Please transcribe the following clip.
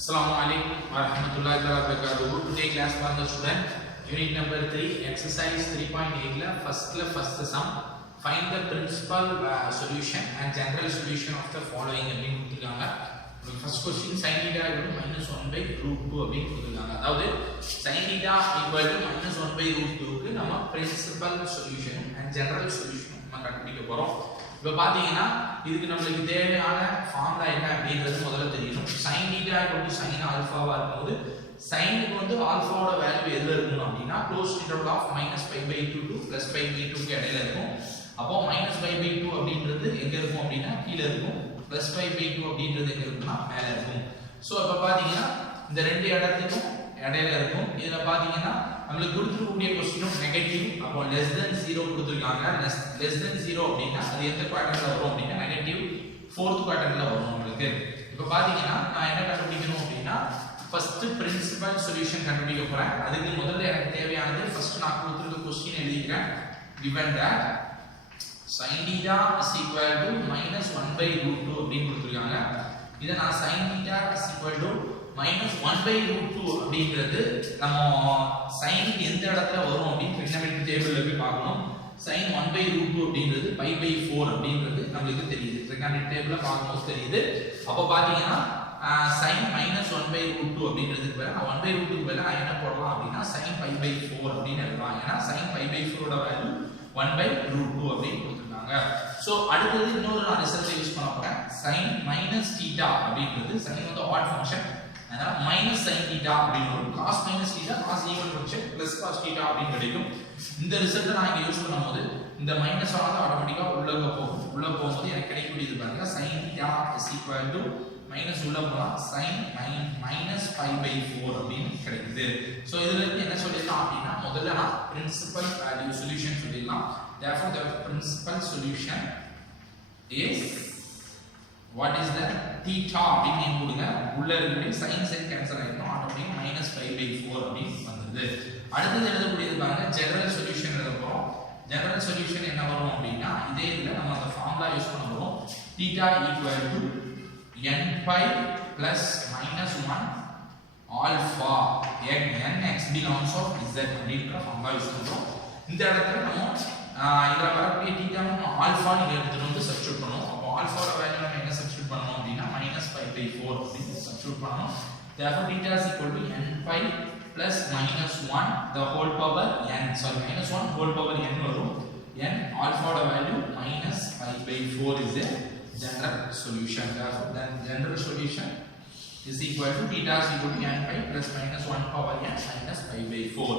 Assalamualaikum warahmatullahi wabarakatuh. Today class for the student unit number 3 exercise 3.8 la first sum find the principal solution and general solution of the following அப்படினு கொடுத்திருக்காங்க. First question sin theta -1 by root 2 அப்படினு கொடுத்திருக்காங்க. அதாவது sin theta equal to -1 by root 2 க்கு நம்ம principal solution and general solution நம்ம கண்டுபிடிக்க போறோம். இப்போ பாத்தீங்கன்னா இதுக்கு நமக்கு தேவையான ஃபார்முலா என்ன அப்படின்றது முதல்ல தெரியணும். sin theta = sin ஆல்பாவா இருக்கும்போது sin க்கு வந்து ஆல்பாவோட வேல்யூ எதுல இருக்கும் அப்படினா க்ளோஸ் இன்டர்வல் ஆஃப் -π/2 to +π/2 க்கு இடையில இருக்கும். அப்போ -π/2 அப்படின்றது எங்க இருக்கும் அப்படினா கீழ இருக்கும். +π/2 அப்படின்றது எங்க இருக்கும்னா மேல இருக்கும். சோ இப்ப பாத்தீங்கன்னா இந்த ரெண்டு இடத்துக்கும் இடையில இருக்கும். இதுல பாத்தீங்கன்னா நமக்கு கொடுத்திருக்கக்கூடிய क्वेश्चन நெகட்டிவ், அப்போ <0 கொடுத்திருக்காங்க. <0 அப்படினா அது எந்த குவாட்ரண்ட்ல வரும் அப்படினா நெகட்டிவ் 4th குவாட்ரண்ட்ல வரும் உங்களுக்கு. இப்போ பாத்தீங்கன்னா நான் என்ன கண்டுபிடிக்கணும் அப்படினா ஃபர்ஸ்ட் பிரின்சிபல் சொல்யூஷன் கண்டுபிடிக்க போறேன். அதுக்கு முதல்ல எனக்கு தேவையானது ஃபர்ஸ்ட் நான் கொடுத்திருக்க क्वेश्चन எழுதிக்கிறேன். given that sin theta is equal to -1 by root 2 அப்படினு கொடுத்திருக்காங்க. இத நான் sin theta is equal to -1 by root 2 அப்படிங்கிறது நம்ம sin க்கு எந்த இடத்துல வரும் அப்படினு ட்ரிகோனோமெட்ரி டேபிள்ல போய் பார்க்கணும். sin 1 by root 2 அப்படிங்கிறது π/4 அப்படிங்கிறது நமக்கு தெரியுது. ட்ரிகோனோமெட்ரி டேபிள்ல பார்க்கும்போது தெரியுது. அப்ப பாத்தீங்கன்னா sin -1 by root 2 அப்படிங்கிறதுக்கு பதிலா 1 by root 2 க்கு பதிலா நான் என்ன போடலாம் அப்படினா sin π/4 அப்படினு எழுதலாம். ஏன்னா sin π/4 ஓட வேல்யூ 1 by root 2 அப்படினு கொடுத்திருக்காங்க. சோ அடுத்து இன்னொரு நான் ரிசல்ட் யூஸ் பண்ண போறேன். sin -θ அப்படிங்கிறது sin வந்து ஆட் ஃபங்க்ஷன். அதனால -sin θ அப்படினு ஒரு cos -θ cos even function plus cos θ அப்படினு கிடைக்கும். இந்த ரிசல்ட் நான் இங்க யூஸ் பண்ணும்போது இந்த மைனஸ் ஆனது ஆட்டோமேட்டிக்கா உள்ள போகும். உள்ள போகும்போது எனக்கு கிடைக்கக்கூடியது பாருங்க sin θ is equal to minus உள்ள போனா sin -π/4 அப்படினு கிடைக்குது. சோ இதுல இருந்து என்ன சொல்லிடலாம் அப்படினா முதல்ல நான் பிரின்சிபல் வேல்யூ சொல்யூஷன் சொல்லிடலாம். therefore the principal solution is what is the theta அப்படினு போடுங்க. உள்ள இருக்கிற sin கேன்சல் ஆயிடும். ஆட்டோமேட்டிக்கா -π/4 அப்படினு வந்துருது. அடுத்து எழுதக்கூடியது பாருங்க ஜெனரல் சொல்யூஷன் எழுத போறோம். ஜெனரல் சொல்யூஷன் என்ன வரும் அப்படினா இதே இதுல நம்ம அந்த ஃபார்முலா யூஸ் பண்ண போறோம். theta equal to n pi plus -1 alpha n x belongs of z அப்படிங்கற ஃபார்முலா யூஸ் பண்றோம். இந்த இடத்துல நம்ம இதுல வரக்கூடிய θ நம்ம ஆல்பா நீங்க எடுத்துட்டு வந்து சப்ஸ்டிட்யூட் பண்ணுவோம். அப்போ ஆல்பாவோட வேல்யூ நம்ம என்ன சப்ஸ்டிட்யூட் பண்ணனும் அப்படினா -π/4 அப்படி சப்ஸ்டிட்யூட் பண்ணனும். therefore θ is equal to n pi plus -1 the whole power n, sorry -1 whole power n வரும். n ஆல்பாவோட value -π/4 is a general solution. therefore the general solution is equal to θ is equal to n pi plus -1 power n minus π/4.